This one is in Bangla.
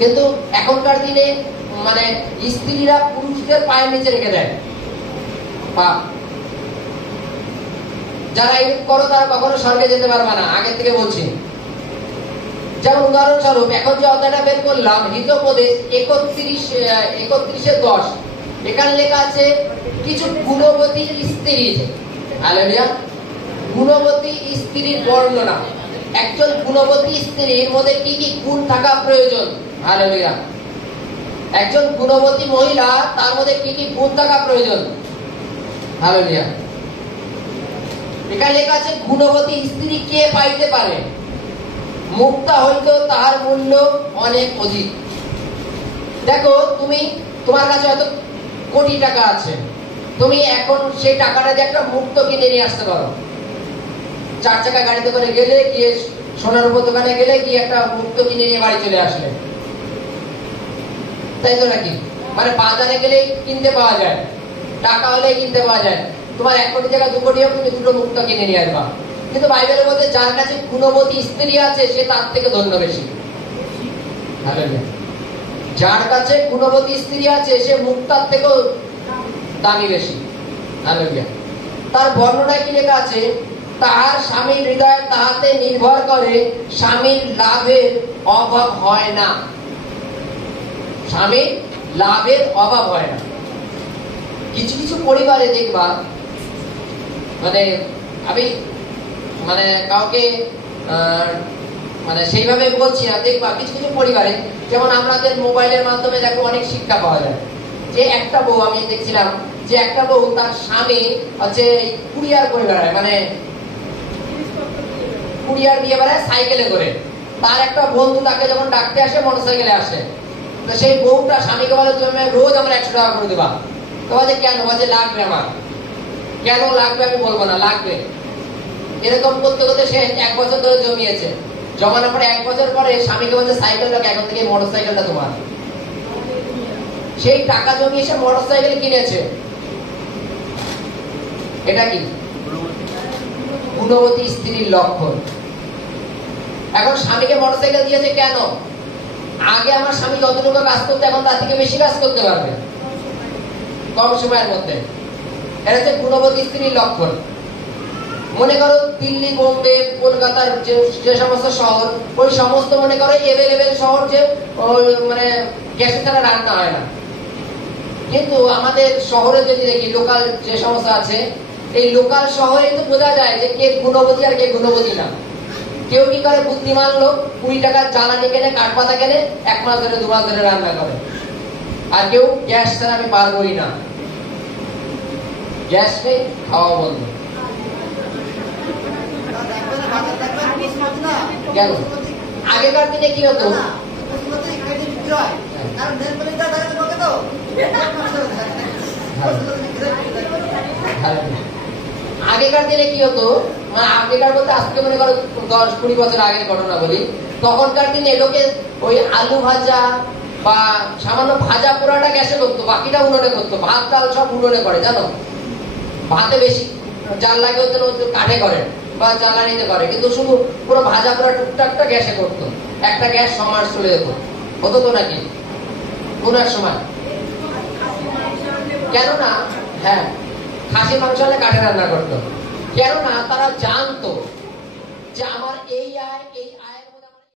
কিন্তু এখনকার দিনে মানে স্ত্রীরা পুরুষদের পায়ের নিচে রেখে দেয় পাপ। যারা এরকম করো তারা কখনো স্বর্গে যেতে পারবে না, আগে থেকে বলছি। যেমন উদাহরণস্বরূপ এখন যে অধ্যায়টা বের করলাম হিতোপদেশ 31:10, এখানে লেখা আছে কিছু গুণবতী স্ত্রী। হালেলুয়া। গুণবতী স্ত্রীর বর্ণনা। একজন গুণবতী স্ত্রীর মধ্যে কি কি গুণ থাকা প্রয়োজন? হালেলুয়া। একজন গুণবতী মহিলা, তার মধ্যে কি কি গুণ থাকা প্রয়োজন? হালেলুয়া। এখানে লেখা আছে গুণবতী স্ত্রী কে পাইতে পারে? মুক্তা হইতো তাহার মূল্য অনেক অধিক। দেখো, তোমার কাছে হয়তো কোটি টাকা আছে, তুমি এখন সেই টাকাটা দিয়ে একটা মুক্ত কিনে নিয়ে আসতে পারো। 4 চাকা গাড়িতে করে গেলে, গিয়ে সোনার উপর দোকানে গেলে গিয়ে একটা মুক্ত কিনে নিয়ে বাড়ি চলে আসলে, তাই তো নাকি? মানে বাজারে গেলে কিনতে পাওয়া যায়, টাকা হলে কিনতে পাওয়া যায়। তোমার 1 কোটি টাকা 2 কোটি হোক, তুমি 2টো মুক্ত কিনে নিয়ে আসবা। কিন্তু বাইবেলের মধ্যে যার কাছে গুণবতী স্ত্রী আছে সে তার থেকে ধন্য বেশি। যার কাছে গুণবতী স্ত্রী আছে সে মুক্তার থেকেও দামি বেশি। তার বর্ণনায় কি লেখা আছে? তাহার স্বামীর হৃদয় তাহাতে নির্ভর করে, স্বামীর লাভের অভাব হয় না। স্বামীর লাভের অভাব হয় না। কিছু কিছু পরিবারে দেখবা, মানে আমি কাউকে সেইভাবে বলছি না, দেখবা কিছু কিছু পরিবারে, যেমন আমাদের মোবাইলের মাধ্যমে দেখো অনেক শিক্ষা পাওয়া যায়। যে একটা বউ আমি দেখছিলাম, যে একটা বউ তার স্বামী হচ্ছে কুরিয়ার করে বেড়ায়, মানে কুরিয়ার দিয়ে বেড়ায় সাইকেলে করে। তার একটা বন্ধু তাকে যখন ডাকতে আসে মোটরসাইকেলে আসে, তো সেই বউটা স্বামীকে বলে তুমি রোজ আমার 100 টাকা করে দেবা। তো বলে কেন? বলছে লাগবে আমার। কেন লাগবে আমি বলবো না, লাগবে। এরকম করতে করতে সে 1 বছর ধরে জমিয়েছে। জমানোর পরে 1 বছর পরে স্বামীকে বলছে সাইকেল রাখ, এখন থেকে মোটরসাইকেলটা তোমার। সেই টাকা জমিয়ে সে মোটরসাইকেল কিনেছে। এটা কি? গুণবতী স্ত্রীর লক্ষণ। এখন স্বামীকে মোটরসাইকেল দিয়েছে কেন? আগে আমার স্বামী যতটুকু কাজ করতে, এখন তার থেকে বেশি কাজ করতে পারবে কম সময়ের মধ্যে। এটা হচ্ছে গুণবতী স্ত্রীর লক্ষণ। মনে করো দিল্লি, বোম্বে, কলকাতার যে সমস্ত শহর, ওই সমস্ত মনে করো এভেলেবেল শহর, যে মানে গ্যাসে ছাড়া রান্না হয় না। কিন্তু আমাদের শহরে যদি দেখি, লোকাল যে সমস্ত আছে, এই লোকাল শহরে তো বোঝা যায় যে কে গুণবতী আর কে গুণবতী না। কেউ কি করে? বুদ্ধিমান লোক 20 টাকার জ্বালানি কেনে, কাঠ পাতা কেনে, 1 মাস ধরে 2 মাস ধরে রান্না করে। আর কেউ গ্যাস ছাড়া আমি পারবই না, গ্যাস নেই, খাওয়া বন্ধ। কেন? আগেকার দিনে কি হতো? আগেকার দিনে কি হতো? মানে আগেকার বলতে আজকে মনে করো 10-20 বছর আগের ঘটনা বলি। তখনকার দিনে লোকে ওই আলু ভাজা বা সামান্য ভাজা পোড়াটা গ্যাসে করতো, বাকিটা উনুনে করতো। ভাত ডাল সব উনুনে করে, জানো? ভাতে বেশি জাল লাগে হতো না, কাঠে করে বা জ্বালানিতে করে, কিন্তু শুধু পুরো ভাজা পোড়া টুকটাকটা গ্যাসে করতো। একটা গ্যাস সমাজ চলে যেত। হতো তো নাকি কোন এক সময়? কেননা হ্যাঁ, খাসি মাংস হলে কাঠে রান্না করতো। কেননা তারা জানতো যে আমার এই আয়